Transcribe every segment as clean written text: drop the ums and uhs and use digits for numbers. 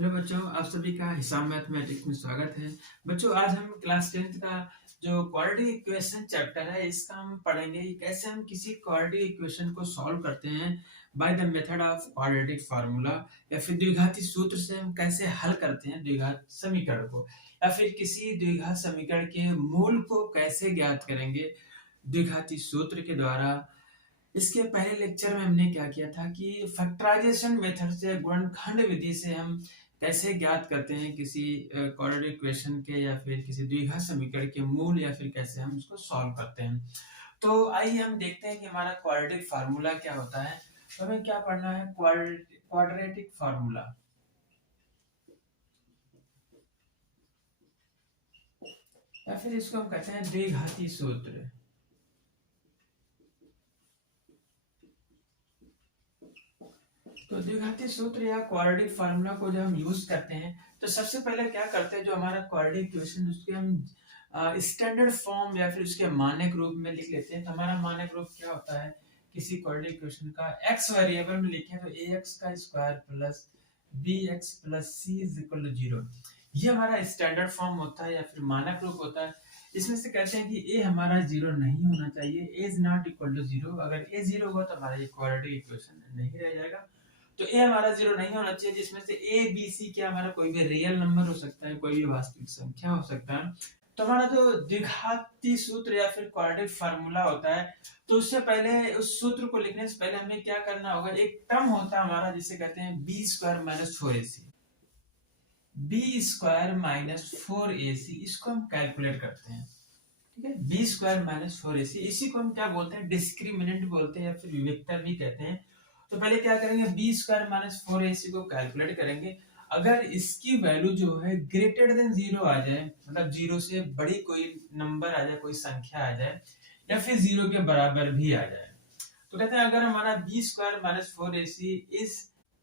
Hello बच्चों, आप सभी का हिसाब मैथमेटिक्स में स्वागत है। बच्चों, आज हम क्लास 10th का जो क्वाड्रेटिक इक्वेशन चैप्टर है इसका हम पढ़ेंगे कि कैसे हम किसी क्वाड्रेटिक इक्वेशन को सॉल्व करते हैं by the method of quadratic formula, या फिर द्विघाती सूत्र से हम कैसे हल करते हैं द्विघात समीकरण को, या फिर किसी द्विघात समीकरण के मूल को कैसे ज्ञात करेंगे द्विघाती सूत्र के द्वारा। इसके पहले लेक्चर में हमने क्या किया था कि फैक्टराइजेशन मेथड से, गुणनखंड विधि से हम कैसे ज्ञात करते हैं किसी क्वाड्रेटिक इक्वेशन के या फिर किसी द्विघात समीकरण के मूल, या फिर कैसे हम उसको सॉल्व करते हैं। तो आइए हम देखते हैं कि हमारा क्वाड्रेटिक फार्मूला क्या होता है। तो हमें क्या पढ़ना है, क्वाड्रेटिक फार्मूला, या फिर इसको हम कहते हैं द्विघाती सूत्र। तो द्विघाती सूत्र या क्वाड्रेटिक फार्मूला को जब हम यूज करते हैं तो सबसे पहले क्या करते हैं, जो हमारा क्वाड्रेटिक इक्वेशन उसके हम स्टैंडर्ड फॉर्म या फिर उसके मानक रूप में लिख लेते हैं। तो हमारा मानक रूप क्या होता है, किसी क्वाड्रेटिक इक्वेशन का x वेरिएबल में लिखें तो ax का square plus bx plus c is equal to 0। ये हमारा स्टैंडर्ड फॉर्म होता है या फिर मानक रूप होता है। इसमें से कहते हैं कि a हमारा 0 नहीं होना चाहिए, a is not equal to 0। अगर a 0 होगा तो हमारा ये क्वाड्रेटिक इक्वेशन नहीं रह जाएगा। तो a हमारा 0 नहीं होना चाहिए, जिसमें से a b c क्या हमारा कोई भी रियल नंबर हो सकता है, कोई भी वास्तविक संख्या हो सकता है। तो हमारा जो द्विघाती सूत्र या फिर क्वाड्रेटिक फार्मूला होता है, तो उससे पहले उस सूत्र को लिखने से पहले हमें क्या करना होगा, एक टर्म होता है हमारा जिसे कहते हैं b square minus 4ac। b square minus 4ac इसको हम कैलकुलेट करते हैं, ठीक है। b स्क्वायर माइनस 4ac इसी को हम क्या बोलते हैं, डिस्क्रिमिनेंट बोलते हैं या फिर विविक्ता भी कहते हैं। तो पहले क्या करेंगे, बी स्क्वायर माइनस 4ac को कैलकुलेट करेंगे। अगर इसकी वैल्यू जो है ग्रेटर देन 0 आ जाए, मतलब 0 से बड़ी कोई नंबर आ जाए, कोई संख्या आ जाए, या फिर 0 के बराबर भी आ जाए, तो कहते हैं अगर हमारा B square minus 4ac is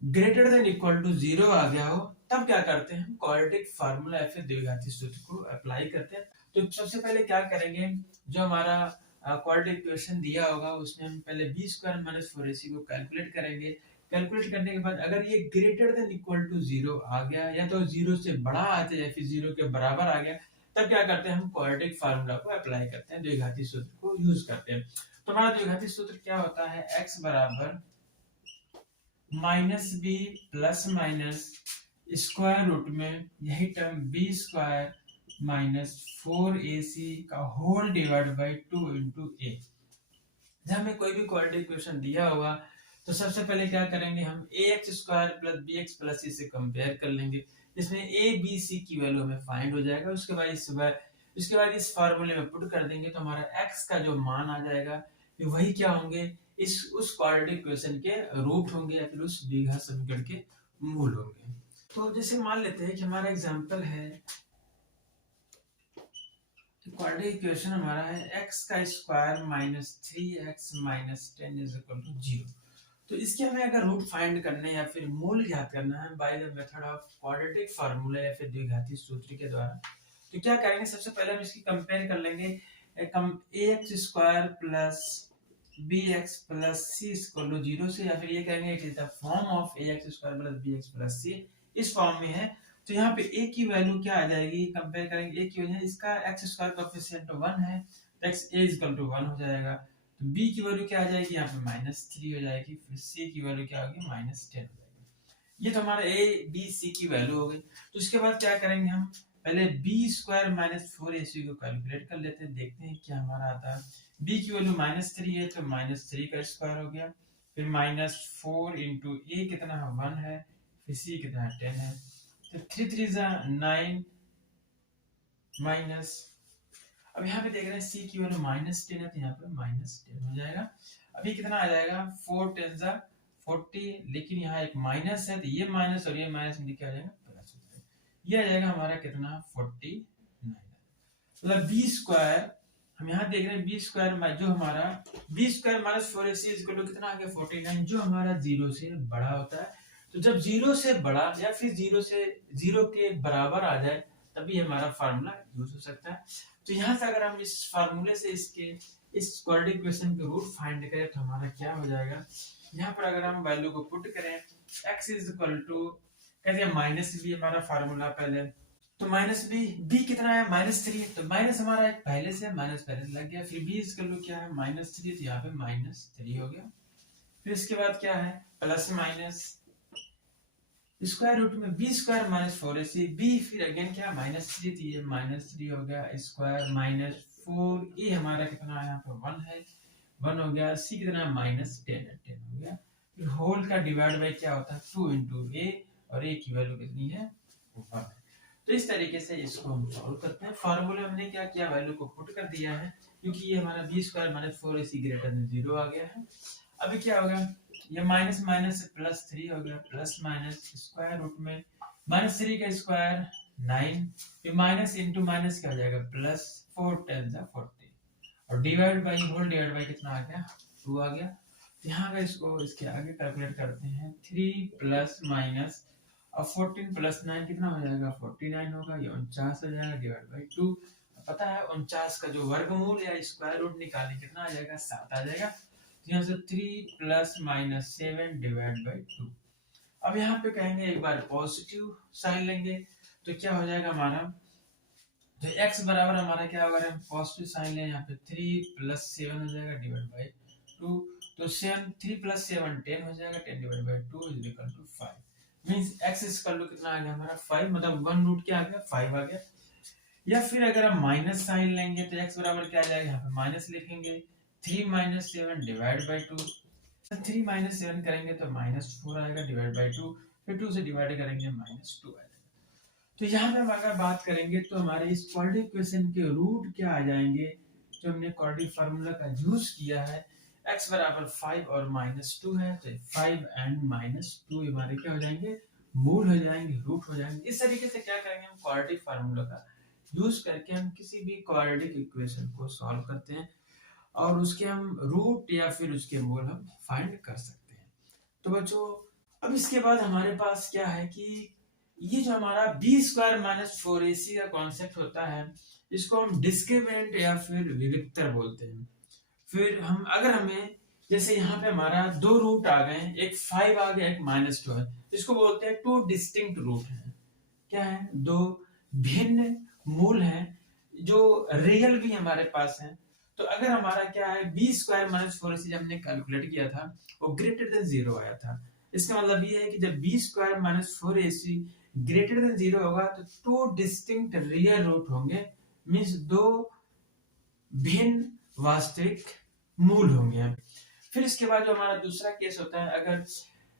greater than equal to 0 आ गया हो, तब क्या करते हैं, हम क्वाड्रेटिक फार्मूला या फिर द्विघाती सूत्र को अप्लाई करते हैं। तो सबसे पहले क्या करेंगे, जो हमारा क्वाड्रेटिक इक्वेशन दिया होगा उसमें हम पहले बी स्क्वायर माइनस 4ac को कैलकुलेट करेंगे। कैलकुलेट करने के बाद अगर ये ग्रेटर देन इक्वल टू 0 आ गया, या तो 0 से बड़ा आ जाए या फिर 0 के बराबर आ गया, तब क्या करते हैं, हम क्वाड्रेटिक फार्मूला को अप्लाई करते हैं, द्विघाती सूत्र को यूज करते हैं। तो हमारा द्विघाती सूत्र क्या होता है, x बराबर minus B plus minus square root में यही term B square minus 4ac का whole divide by 2 into A. जब हमें कोई भी क्वाड्रेटिक इक्वेशन दिया होगा तो सबसे पहले क्या करेंगे, हम ax square plus bx plus c से कंपेयर कर लेंगे, जिसमें a b c की वैल्यू हमें फाइंड हो जाएगा। उसके बाद इस फार्मूले में पुट कर देंगे तो हमारा x का जो मान आ जाएगा वही क्या होंगे, इस उस क्वाड्रेटिक इक्वेशन के रूट होंगे या फिर उस द्विघात समीकरण के मूल होंगे। तो जैसे मान लेते हैं कि हमारा एग्जांपल है, क्वाड्रेटिक इक्वेशन हमारा है x का square minus 3x minus 10 is equal to 0। तो इसके हमें अगर रूट फाइंड करने या फिर मूल ज्ञात करना है by the method of quadratic formula या फिर द्विघाती सूत्र के द्वारा, तो क्या करेंगे, सबसे पहले हम इसकी कंपेयर कर लेंगे। ax square plus bx plus c equal to 0 से, या फिर ये कहेंगे it is the form of ax square plus bx plus c, इस फॉर्म में है। तो यहाँ पे a की वैल्यू क्या आ जाएगी, कंपेयर करेंगे a की वैल्यू, इसका x स्क्वायर कोएफिशिएंट 1 है तो x a इक्वल टू 1 हो जाएगा। तो b की वैल्यू क्या आ जाएगी, यहाँ पे माइनस 3 हो जाएगी, फिर c की वैल्यू क्या होगी, माइनस 10 हो जाएगी। ये तो हमारा a b c की वैल्यू हो गई। तो उसके बाद क्या करेंगे, हम पहले b स्क्वायर माइनस 4ac को कैलकुलेट कर लेते हैं, देखते हैं क्या हमारा आता है। b की वैल्यू माइनस 3 है तो माइनस 3 का स्क्वायर हो गया, फिर माइनस 4 इंटू a कितना है 1 है, फिर c कितना है 10 है, तो 3 3 9 माइनस, अब यहाँ पे देख रहे हैं c की वैल्यू माइनस 10 है तो यहाँ पे माइनस 10 हो जाएगा। अभी कितना आ जाएगा, 4 10 40, लेकिन यहाँ एक माइनस है तो ये माइनस और ये माइनस में क्या आ जाएगा, प्लस हो जाएगा। ये आ जाएगा हमारा कितना 49, मतलब बी स्क्वायर, हम यहाँ देख रहे हैं बी स्क्वायर जो हमारा B square minus 4ac equal to कितना आ गया 49, जो हमारा 0 से बड़ा होता है। तो जब 0 से बड़ा या फिर 0 के बराबर आ जाए तभी हमारा फार्मूला यूज हो सकता है। तो यहाँ से अगर हम इस फार्मूले से इस क्वाड्रेटिक इक्वेशन के रूट फाइंड करें तो हमारा क्या हो जाएगा, यहाँ पर अगर हम वैल्यू को पुट करें x इज इक्वल टू कहते हैं माइनस बी हमारा फार्मूला पहले, तो माइनस बी, बी कितना है -3, तो माइनस हमारा एक पहले से माइनस पहले से लग गया, फिर बी इसका लो क्या है -3, तो यहाँ पे -3 हो गया। फिर इसके बाद क्या है प्लस माइनस स्क्वायर रूट में बी स्क्वायर -4ac, बी फिर अगेन क्या -3, तो ये -3 हो गया, स्क्वायर -4, ए हमारा कितना है यहाँ पे 1 है, 1 हो गया, सी कितना है -10 है, 10 हो गया। फिर होल का डिवाइड बाय क्या होता है 2 इंटू ए, और ए की वैल्यू कितनी है 1 है। तो इस तरीके से इसको हम सॉल्व करते हैं। फार्मूले हमने क्या किया, वैल्यू को पुट कर दिया है, क्योंकि ये हमारा B square -4ac greater than 0 आ गया है। अभी क्या होगा, ये माइनस माइनस +3 हो गया, प्लस माइनस स्क्वायर रूट में -3 का स्क्वायर 9, फिर माइनस इंटू माइनस क्या हो जाएगा +4 10 40, और divide by whole divide by कितना आ गया 2 आ गया। तो यहाँ का इसको इसके आगे कैलकुलेट करते हैं, 3 प्लस माइनस, अब 14 प्लस 9 कितना हो जाएगा 49 होगा, ये 49 हो जाएगा, डिवाइड बाई 2। पता है 49 का जो वर्गमूल या स्क्वायर रूट निकालें कितना आ जाएगा 7 आ जाएगा। तो यहाँ से 3 प्लस माइनस 7 डिवाइड बाई 2। अब यहाँ पे कहेंगे एक बार पॉजिटिव साइन लेंगे, तो क्या हो जाएगा हमारा, जो x बराबर हमारा क्या होगा, हम पॉजिटिव साइन लें यहाँ पे 3 प्लस 7 हो जाएगा डिवाइड बाई 2, तो 3 प्लस 7 10 हो जाएगा, 10 divide by 2 is equal to 5, means x इसका वैल्यू कितना आ गया हमारा 5, मतलब 1 रूट क्या आ गया 5 आ गया। या फिर अगर हम माइनस साइन लेंगे तो x बराबर क्या आ जाएगा, यहाँ पे माइनस लिखेंगे, 3 माइनस 7 डिवाइड बाई 2, 3 माइनस 7 करेंगे तो -4 आएगा डिवाइड बाई 2, फिर 2 से डिवाइड करेंगे -2 आएगा। तो यहाँ पे हम अगर बात करेंगे तो हमारे इस क्वाड्रेटिक इक्वेशन के रूट क्या आ जाएंगे, जो हमने क्वाड्रेटिक फार्मूला का यूज किया है, x बराबर 5 और -2 है, तो 5 एंड -2 हमारे क्या हो जाएंगे, मूल हो जाएंगे, रूट हो जाएंगे। इस तरीके से क्या करेंगे, हम क्वाड्रेटिक फार्मूला का यूज करके हम किसी भी क्वाड्रेटिक इक्वेशन को सॉल्व करते हैं, और उसके हम रूट या फिर उसके मूल हम फाइंड कर सकते हैं। तो बच्चों अब इसके बाद हमारे पास क्या है कि ये जो हमारा बी स्क्वायर -4ac का कॉन्सेप्ट होता है, इसको हम डिस्क्रिमिनेंट या फिर विविक्तर बोलते हैं। फिर हम अगर हमें जैसे यहाँ पे हमारा दो रूट आ गए, एक 5 आ गया, एक -2 है, इसको बोलते हैं टू डिस्टिंक्ट रूट है। क्या है, दो भिन्न मूल हैं जो रियल भी हमारे पास हैं। तो अगर हमारा क्या है बी स्क्वायर -4ac जब हमने कैलकुलेट किया था वो ग्रेटर देन 0 आया था, इसका मतलब ये है कि जब B square -4ac greater than 0 होगा तो टू डिस्टिंक्ट रियल रूट होंगे, मीन्स दो भिन्न वास्तविक मूल होंगे। फिर इसके बाद जो हमारा दूसरा केस होता है, अगर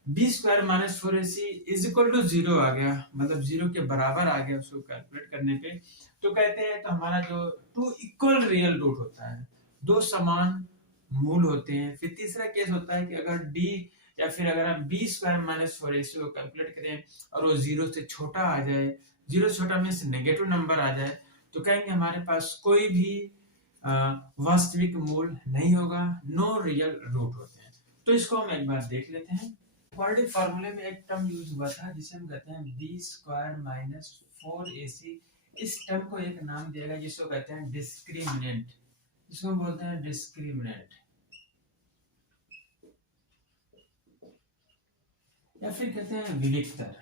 B square -4ac is equal to 0 आ गया, मतलब 0 के बराबर आ गया उसको कैलकुलेट करने पे, तो कहते हैं तो हमारा जो टू इक्वल रियल रूट होता है, दो समान मूल होते हैं। फिर तीसरा केस होता है कि अगर डी या फिर अगर हम बी स्क्वायर -4ac को कैलकुलेट करें और वो 0 से छोटा आ जाए, 0 से छोटा मीन्स नेगेटिव नंबर आ जाए, तो कहेंगे हमारे पास कोई भी वास्तविक मूल नहीं होगा, नो रियल रूट होते हैं। तो इसको हम एक बार देख लेते हैं। क्वाड्रेटिक फार्मूले में एक टर्म यूज हुआ था जिसे हम कहते हैं बी स्क्वायर -4ac। इस टर्म को एक नाम दिया गया जिसको कहते हैं डिस्क्रिमिनेंट, इसको हम बोलते हैं डिस्क्रिमिनेंट, या फिर कहते हैं विविक्तर।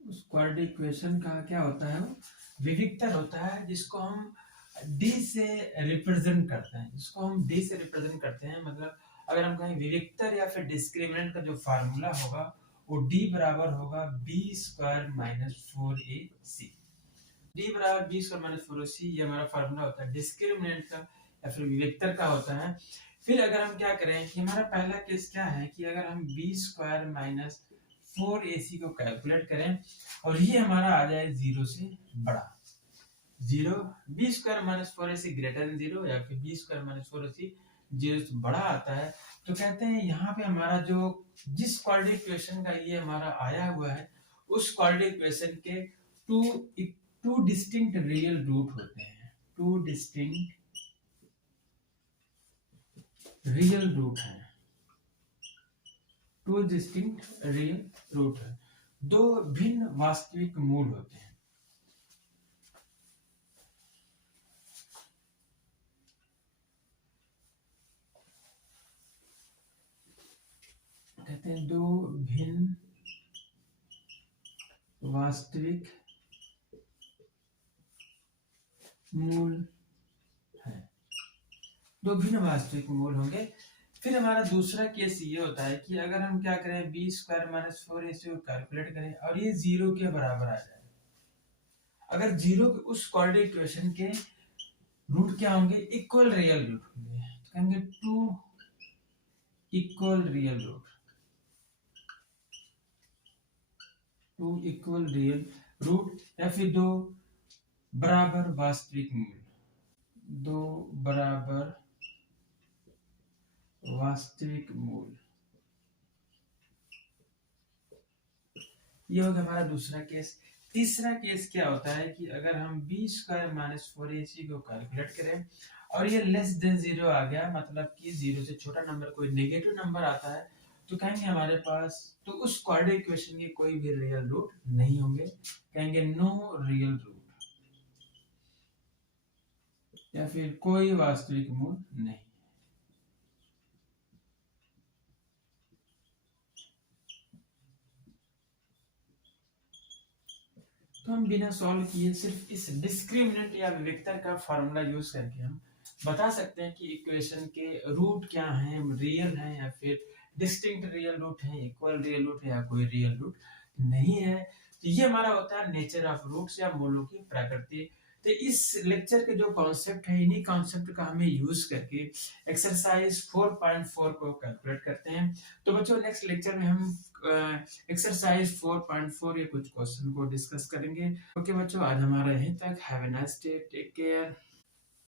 उस क्वाड्रेटिक इक्वेशन का क्या होता है, वो विविक्तर होता है, जिसको हम डी से रिप्रेजेंट करते हैं, इसको हम डी से रिप्रेजेंट करते हैं। मतलब अगर हम कहें विविक्तर या फिर डिस्क्रिमिनेंट का जो फार्मूला होगा वो डी बराबर होगा बी स्क्वायर -4ac। डी बराबर बी स्क्वायर -4ac, ये हमारा फार्मूला होता है डिस्क्रिमिनेंट का या फिर विविक्तर का होता है। फिर अगर हम क्या करें कि हमारा पहला केस क्या है कि अगर हम बी स्क्वायर -4ac को कैलकुलेट करें और ये हमारा आ जाए 0 से बड़ा, 0 B square -4ac greater than 0 या फिर बी स्क्वायर -4ac 0 से बड़ा आता है, तो कहते हैं यहाँ पे हमारा जो जिस क्वाड्रेटिक इक्वेशन का ये हमारा आया हुआ है उस क्वाड्रेटिक इक्वेशन के टू डिस्टिंक्ट रियल रूट होते हैं, टू डिस्टिंक्ट रियल रूट है, टू डिस्टिंक्ट रियल रूट है, दो भिन्न वास्तविक मूल होते हैं। कहते हैं दो भिन्न वास्तविक मूल है, दो भिन्न वास्तविक मूल होंगे। फिर हमारा दूसरा केस ये होता है कि अगर हम क्या करें, बी स्क्वायर माइनस 4ac को कैलकुलेट करें और ये 0 के बराबर आ जाए। अगर 0 के उस क्वाड्रेटिक इक्वेशन के रूट क्या होंगे, इक्वल रियल रूट होंगे, तो कहेंगे two equal real root, two equal real root, या फिर दो बराबर वास्तविक मूल, दो बराबर वास्तविक मूल। ये होगा हमारा दूसरा केस। तीसरा केस क्या होता है कि अगर हम बी स्क्वायर माइनस 4ac को कैलकुलेट करें और ये लेस देन 0 आ गया, मतलब कि 0 से छोटा नंबर कोई नेगेटिव नंबर आता है, तो कहेंगे हमारे पास तो उस क्वाड्रेटिक इक्वेशन के कोई भी रियल रूट नहीं होंगे, कहेंगे नो रियल रूट, या फिर कोई वास्तविक मूल नहीं। तो हम बिना सॉल्व किए सिर्फ इस डिस्क्रिमिनेंट या विविक्तर का फार्मूला यूज करके हम बता सकते हैं कि इक्वेशन के रूट क्या हैं, रियल हैं या फिर डिस्टिंक्ट रियल रूट है, इक्वल रियल रूट है या कोई रियल रूट नहीं है। तो ये हमारा होता है नेचर ऑफ रूट्स या मूलों की प्रकृति। तो इस लेक्चर के जो कॉन्सेप्ट है, इन्हीं कॉन्सेप्ट का हमें यूज करके एक्सरसाइज 4.4 को कैलकुलेट करते हैं। तो बच्चों नेक्स्ट लेक्चर में हम एक्सरसाइज 4.4 के कुछ क्वेश्चन को डिस्कस करेंगे। ओके बच्चों, आज हमारा यहीं तक। Have a nice day, take care.